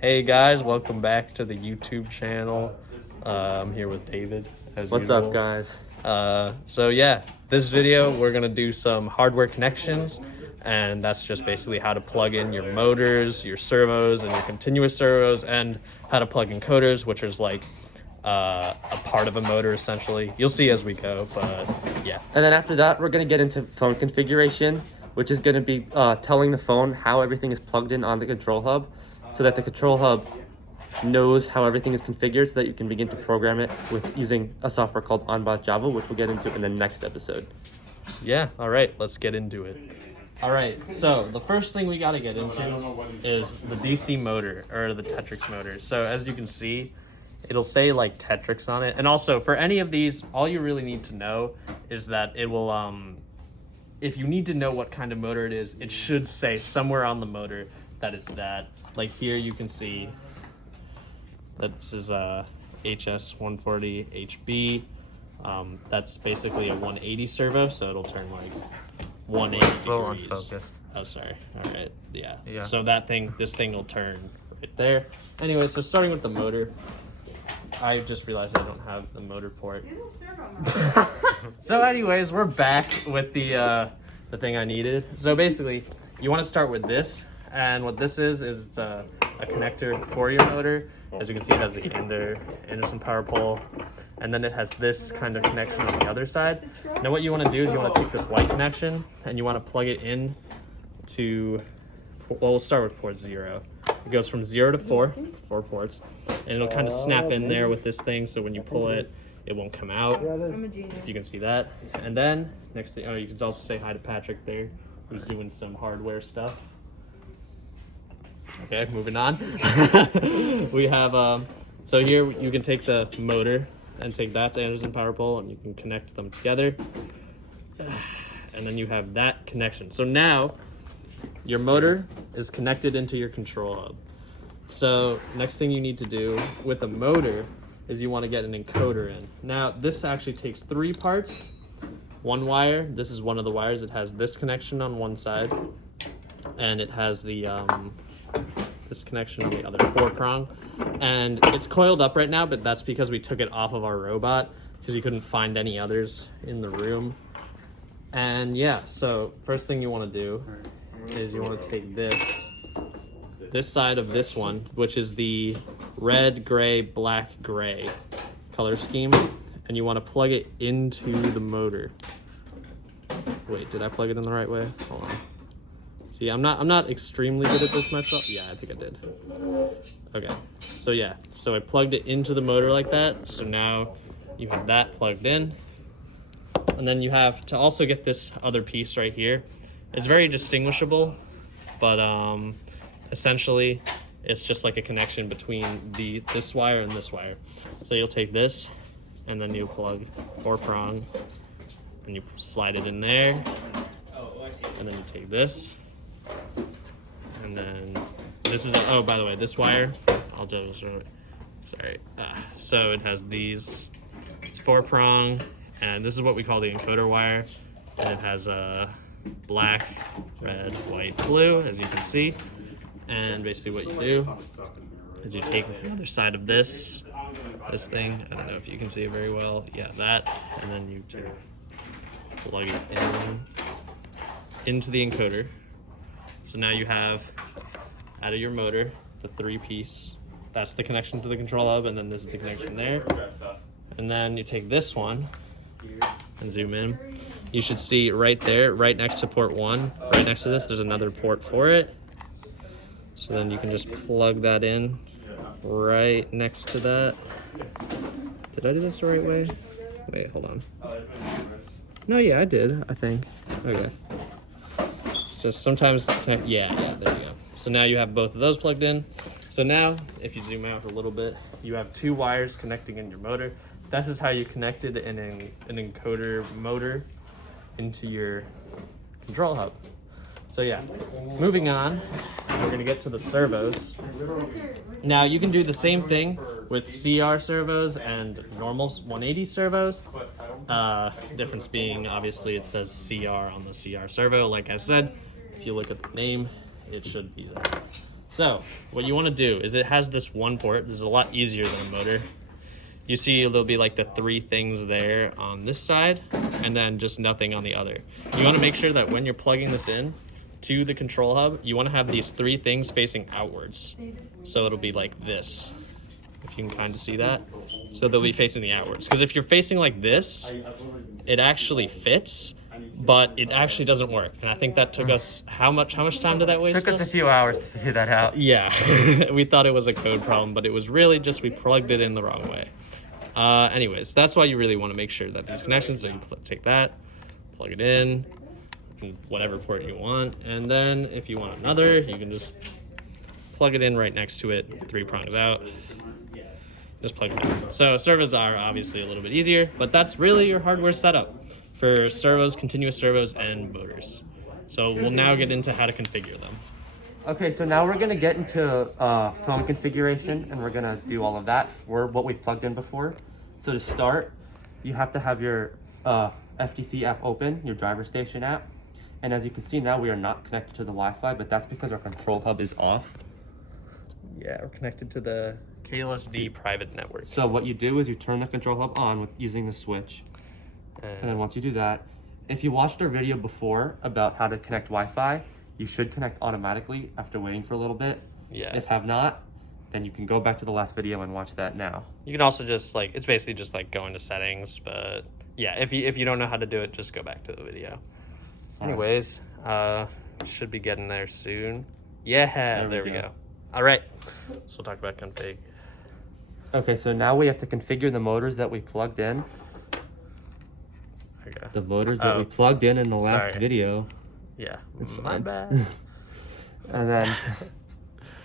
Hey guys, welcome back to the YouTube channel. I'm here with David, as What's usual. up, guys? So yeah, this video we're gonna do some hardware connections, and that's just basically how to plug in your motors, your servos, and your continuous servos, and how to plug in encoders, which is like a part of a motor essentially. You'll see as we go, but yeah. And then after that, we're going to get into phone configuration, which is going to be telling the phone how everything is plugged in on the control hub, so that the control hub knows how everything is configured so that you can begin to program it with using a software called onboard Java, which we'll get into in the next episode. Yeah, all right, let's get into it. All right, so the first thing we got to get into is the DC motor, or the Tetrix motor. So as you can see, it'll say like Tetrix on it. And also for any of these, all you really need to know is that it will, if you need to know what kind of motor it is, it should say somewhere on the motor that it's that. Like here you can see that this is a HS140HB. That's basically a 180 servo, so it'll turn like 180 degrees. Unfocused. Oh, sorry. All right. Yeah. Yeah. So this thing will turn right there. Anyway, so starting with the motor, I just realized I don't have the motor port. So anyways, we're back with the thing I needed. So basically, you want to start with this, and what this is it's a connector for your motor. As you can see, it has the Anderson power pole, and then it has this kind of connection on the other side. Now what you want to do is you want to take this white connection and you want to plug it in to, well, we'll start with port 0. It goes from 0 to 4 ports, and it'll kind of snap in there with this thing, so when you pull it, it won't come out. If you can see that. And then next thing, you can also say hi to Patrick there, who's doing some hardware stuff. Okay, moving on. We have so here you can take the motor and take that Anderson power pole, and you can connect them together, and then you have that connection. So now your motor is connected into your control hub. So next thing you need to do with the motor is you want to get an encoder in. Now this actually takes 3 parts. One wire, this is one of the wires. It has this connection on one side, and it has the this connection on the other 4-prong, and it's coiled up right now, but that's because we took it off of our robot because we couldn't find any others in the room. And yeah, so first thing you want to do is you want to take this side of this one, which is the red, gray, black, gray color scheme, and you want to plug it into the motor. Wait, did I plug it in the right way? Hold on. See, I'm not extremely good at this myself. Yeah, I think I did. Okay, so yeah, so I plugged it into the motor like that. So now you have that plugged in, and then you have to also get this other piece right here. It's very distinguishable, but essentially it's just like a connection between this wire and this wire. So you'll take this, and then you plug 4-prong, and you slide it in there, and then you take this, and then this is oh, by the way, this wire, I'll just sorry. So it has these. It's 4-prong, and this is what we call the encoder wire, and it has a black, red, white, blue, as you can see. And basically what you do is you take the other side of this thing, I don't know if you can see it very well, yeah, that, and then you plug it into the encoder. So now you have, out of your motor, the 3-piece, that's the connection to the control hub, and then this is the connection there. And then you take this one and zoom in. You should see right there, right next to port 1, right next to this, there's another port for it. So then you can just plug that in right next to that. Did I do this the right way? Wait, hold on. No, yeah, I did, I think. Okay. It's just sometimes, yeah, there you go. So now you have both of those plugged in. So now, if you zoom out a little bit, you have 2 wires connecting in your motor. That is how you connected an encoder motor into your control hub. So yeah, moving on, we're gonna get to the servos. Now you can do the same thing with CR servos and normal 180 servos. Difference being, obviously it says CR on the CR servo. Like I said, if you look at the name, it should be there. So what you want to do is it has this one port. This is a lot easier than a motor. You see there'll be like the 3 things there on this side and then just nothing on the other. You want to make sure that when you're plugging this in to the control hub, you want to have these 3 things facing outwards. So it'll be like this, if you can kind of see that. So they'll be facing the outwards. Because if you're facing like this, it actually fits, but it actually doesn't work. And I think that took us, how much time did that waste? Took us a few hours to figure that out. Yeah, we thought it was a code problem, but it was really just we plugged it in the wrong way. Anyways, that's why you really want to make sure that these connections, so you take that, plug it in whatever port you want, and then if you want another, you can just plug it in right next to it, 3 prongs out, just plug it in. So servos are obviously a little bit easier, but that's really your hardware setup for servos, continuous servos, and motors. So we'll now get into how to configure them. Okay, so now we're gonna get into phone configuration, and we're gonna do all of that for what we plugged in before. So to start, you have to have your FTC app open, your driver station app. And as you can see now, we are not connected to the Wi-Fi, but that's because our control hub is off. Yeah, we're connected to the KLSD private network. So what you do is you turn the control hub on with using the switch. And then once you do that, if you watched our video before about how to connect Wi-Fi, you should connect automatically after waiting for a little bit. Yeah. If have not, then you can go back to the last video and watch that now. You can also just like, it's basically just like go into settings, but yeah, if you don't know how to do it, just go back to the video. Anyways, should be getting there soon. Yeah, there we go. All right, so we'll talk about config. Okay, so now we have to configure the motors that we plugged in. Okay. The motors that we plugged in the last video. Yeah, it's my fine. bad. And then,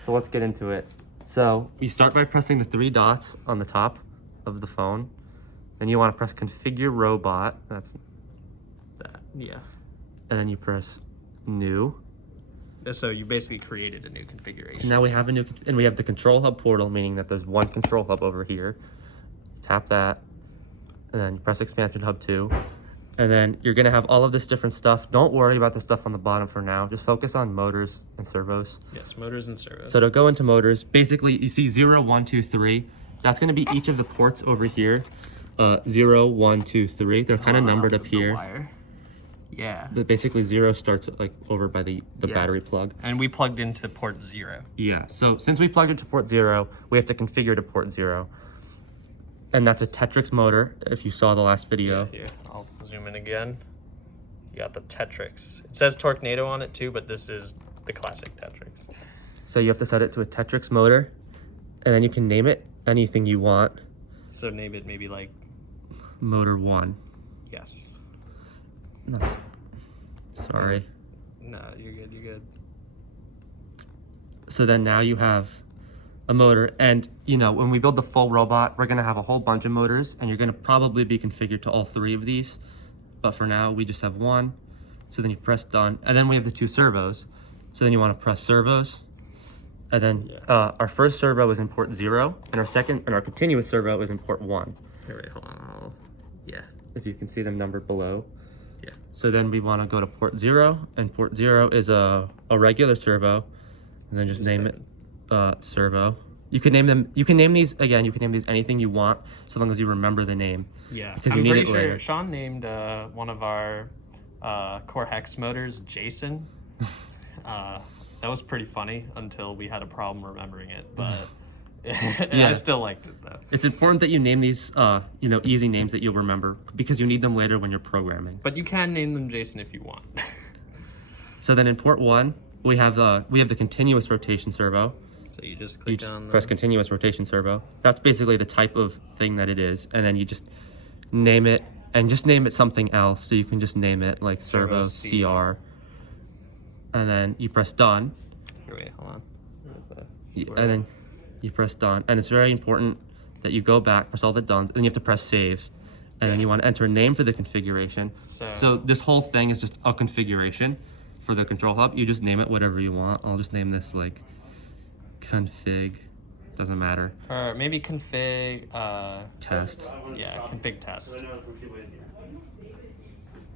so let's get into it. So we start by pressing the 3 dots on the top of the phone. Then you want to press configure robot. That's That, yeah. And then you press new. So you basically created a new configuration. And now we have a new, and we have the control hub portal, meaning that there's one control hub over here. Tap that, and then press expansion hub 2. And then you're gonna have all of this different stuff. Don't worry about the stuff on the bottom for now. Just focus on motors and servos. Yes, motors and servos. So to go into motors, basically you see 0, 1, 2, 3. That's gonna be each of the ports over here. 0, 1, 2, 3. They're kind of numbered up here. Wire. Yeah. But basically 0 starts like over by the battery plug. And we plugged into port 0. Yeah, so since we plugged into port 0, we have to configure to port 0. And that's a Tetrix motor, if you saw the last video. Yeah, here, I'll zoom in again. You got the Tetrix. It says Tornado on it too, but this is the classic Tetrix. So you have to set it to a Tetrix motor, and then you can name it anything you want. So name it maybe like... Motor 1. Yes. No, sorry. No, you're good, you're good. So then now you have a motor, and you know, when we build the full robot, we're gonna have a whole bunch of motors, and you're gonna probably be configured to all 3 of these. But for now, we just have 1. So then you press done, and then we have the 2 servos. So then you wanna press servos, and then our first servo is in port 0, and our continuous servo is in port 1. Here, wait, hold on. Yeah. If you can see them numbered below. Yeah. So then we want to go to port 0, and port 0 is a regular servo, and then just name it servo. You can name them. You can name these again. You can name these anything you want, so long as you remember the name. Yeah. Because I'm you need pretty it sure later. Sean named one of our core hex motors Jason. That was pretty funny until we had a problem remembering it, but. Yeah. I still liked it though. It's important that you name these, you know, easy names that you'll remember, because you need them later when you're programming. But you can name them Jason if you want. So then in port 1, we have the continuous rotation servo. So you just You click just on press continuous rotation servo. That's basically the type of thing that it is, and then you just name it, and just name it something else. So you can just name it like servo CR, and then you press done. Here, wait, hold on. And then you press done, and it's very important that you go back, press all the done, and then you have to press save, and then you want to enter a name for the configuration. So this whole thing is just a configuration for the control hub. You just name it whatever you want. I'll just name this like config, doesn't matter. Or maybe config Test. Yeah, config test.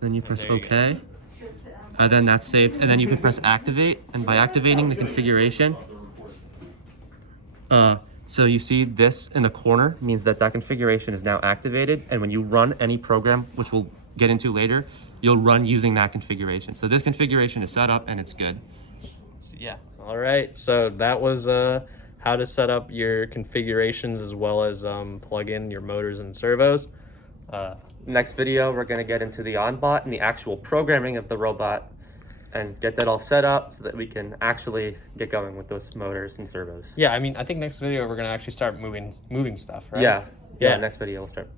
Then you press There you go. OK, and then that's saved, and then you can press activate, and by activating the configuration, So you see this in the corner means that that configuration is now activated, and when you run any program, which we'll get into later, you'll run using that configuration. So this configuration is set up and it's good. Yeah. All right. So that was how to set up your configurations as well as plug in your motors and servos. Next video, we're gonna get into the onbot and the actual programming of the robot and get that all set up so that we can actually get going with those motors and servos. Yeah, I mean, I think next video we're gonna actually start moving stuff, right? Yeah. Next video we'll start.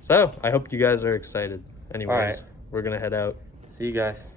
So I hope you guys are excited. Anyways, All right. we're gonna head out. See you guys.